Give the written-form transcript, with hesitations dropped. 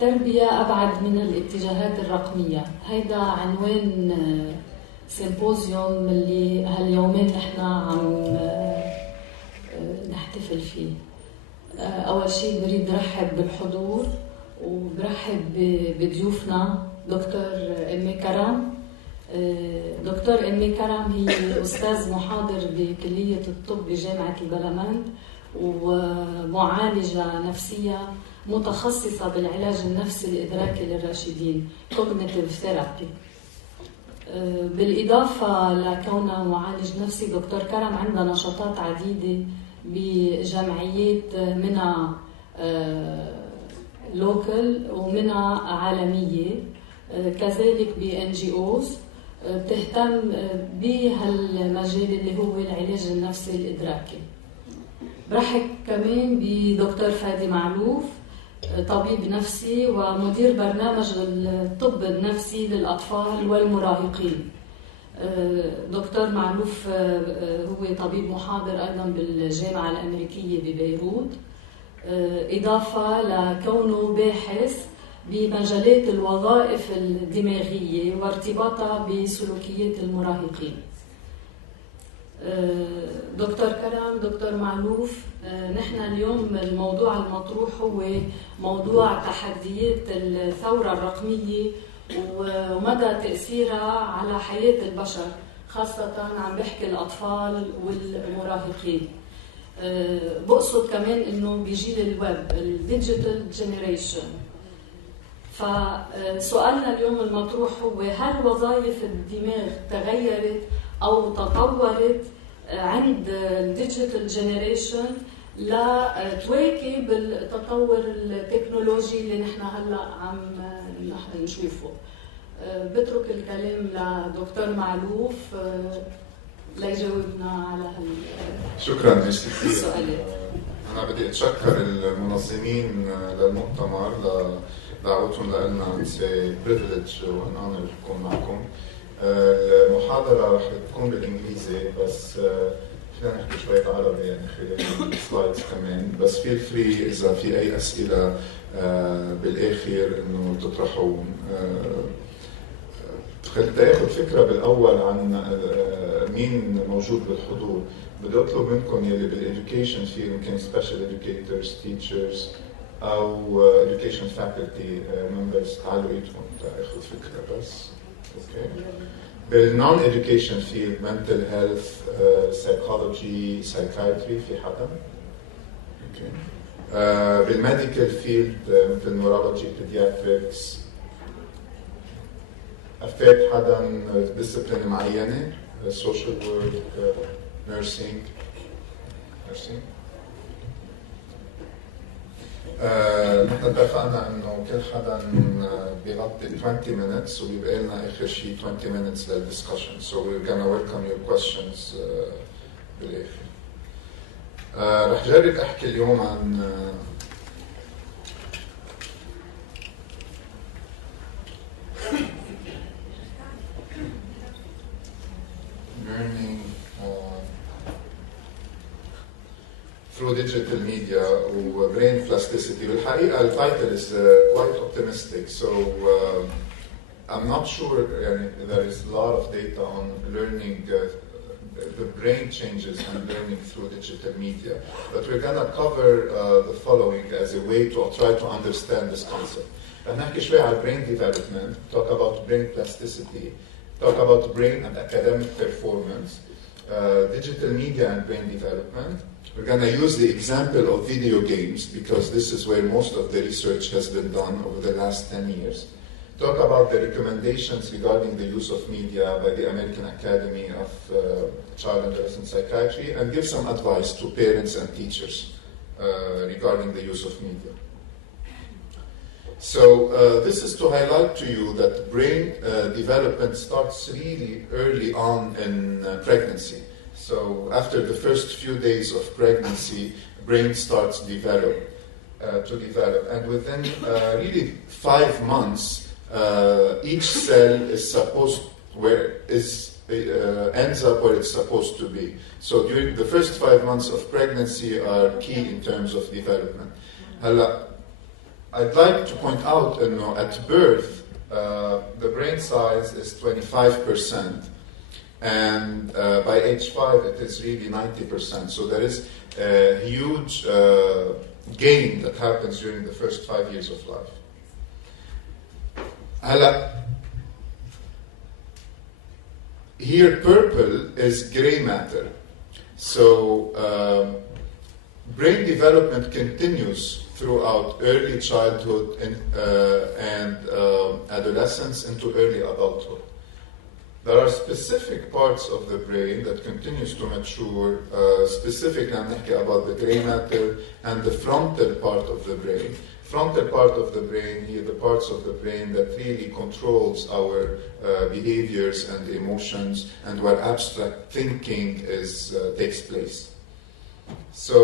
تربية أبعد من الاتجاهات الرقمية. هيدا عنوان سيمبوزيوم اللي هاليومين نحن عم نحتفل فيه. أول شيء بريد رحب بالحضور وبرحب بضيوفنا دكتور أيمي كرم. دكتور أيمي كرم هي أستاذ محاضر بكلية الطب بجامعة البلمند ومعالجة نفسية متخصصة بالعلاج النفسي الإدراكي للراشدين Cognitive Therapy. بالإضافة لكونها معالج نفسي، دكتور كرم عندها نشاطات عديدة بجمعيات منها لوكال ومنها عالمية، كذلك بNGOs بتهتم بهالمجال اللي هو العلاج النفسي الإدراكي. برحب كمان بدكتور فادي معلوف، طبيب نفسي ومدير برنامج الطب النفسي للأطفال والمراهقين. دكتور معلوف هو طبيب محاضر أيضا بالجامعة الأمريكية ببيروت، إضافة لكونه باحث بمجالات الوظائف الدماغية وارتباطها بسلوكيات المراهقين. دكتور كرم، دكتور معلوف، نحن اليوم الموضوع المطروح هو موضوع تحديات الثورة الرقمية ومدى تأثيرها على حياة البشر، خاصة عم بحكي الأطفال والمراهقين. بقصد كمان إنه بجيل الويب الديجيتال جينيريشن. فسؤالنا اليوم المطروح هو: هل وظائف الدماغ تغيرت أو تطورت عند الديجيتال جينيريشن لتواكب التطور التكنولوجي اللي نحن هلا عم نشوفه؟ بترك الكلام لدكتور معلوف ليجاوبنا على شكرا جزيلا. السؤالات. أنا بدي أتشكر المنظمين للمؤتمر لدعوتهم لنا. It's a privilege and honor أكون معكم. المحاضرة رح تكون بالإنجليزي، بس فينا نحكي شوية عربي يعني خلال السلايدز كمان. بس feel free إذا في أي أسئلة بالآخر إنه تطرحوا. خليت أخذ فكرة بالأول عن مين موجود بالحضور. بدي أطلب منكم يلي بالإدوكيشن فيه يمكن special educators, teachers أو education faculty members تعالوا إيدكم تأخذ فكرة بس. Okay. بالنون education field mental health, psychology, psychiatry في حدا؟ Okay. بالميديكال فيلد مثل neurology, pediatrics. أفاد حدا discipline معينة؟ social work, nursing. نحن اتفقنا انه كل حدا بيغطي 20 minutes وبيبقى لنا اخر شيء 20 minutes للدiscussion. So we're gonna welcome your questions بالاخر. رح جرب احكي اليوم عن learning through digital media و brain plasticity. بالحقيقة التايتل is quite optimistic, so I'm not sure there is a lot of data on learning the brain changes and learning through digital media, but we're going to cover the following as a way to try to understand this concept. رح نحكي شوي على brain development, talk about brain plasticity, talk about brain and academic performance, digital media and brain development. We're going to use the example of video games because this is where most of the research has been done over the last 10 years. Talk about the recommendations regarding the use of media by the American Academy of Child and Adolescent Psychiatry, and give some advice to parents and teachers regarding the use of media. So this is to highlight to you that brain development starts really early on in pregnancy. So after the first few days of pregnancy, brain starts to develop. And within really 5 months, each cell is supposed ends up where it's supposed to be. So during the first 5 months of pregnancy are key in terms of development. I'd like to point out, at birth, the brain size is 25%, and by age 5 it is really 90%. So there is a huge gain that happens during the first 5 years of life. Here purple is gray matter. So brain development continues throughout early childhood and adolescence into early adulthood. There are specific parts of the brain that continues to mature, specifically I'm talking about the gray matter and the frontal part of the brain. Frontal part of the brain, here the parts of the brain that really controls our behaviors and emotions and where abstract thinking takes place. So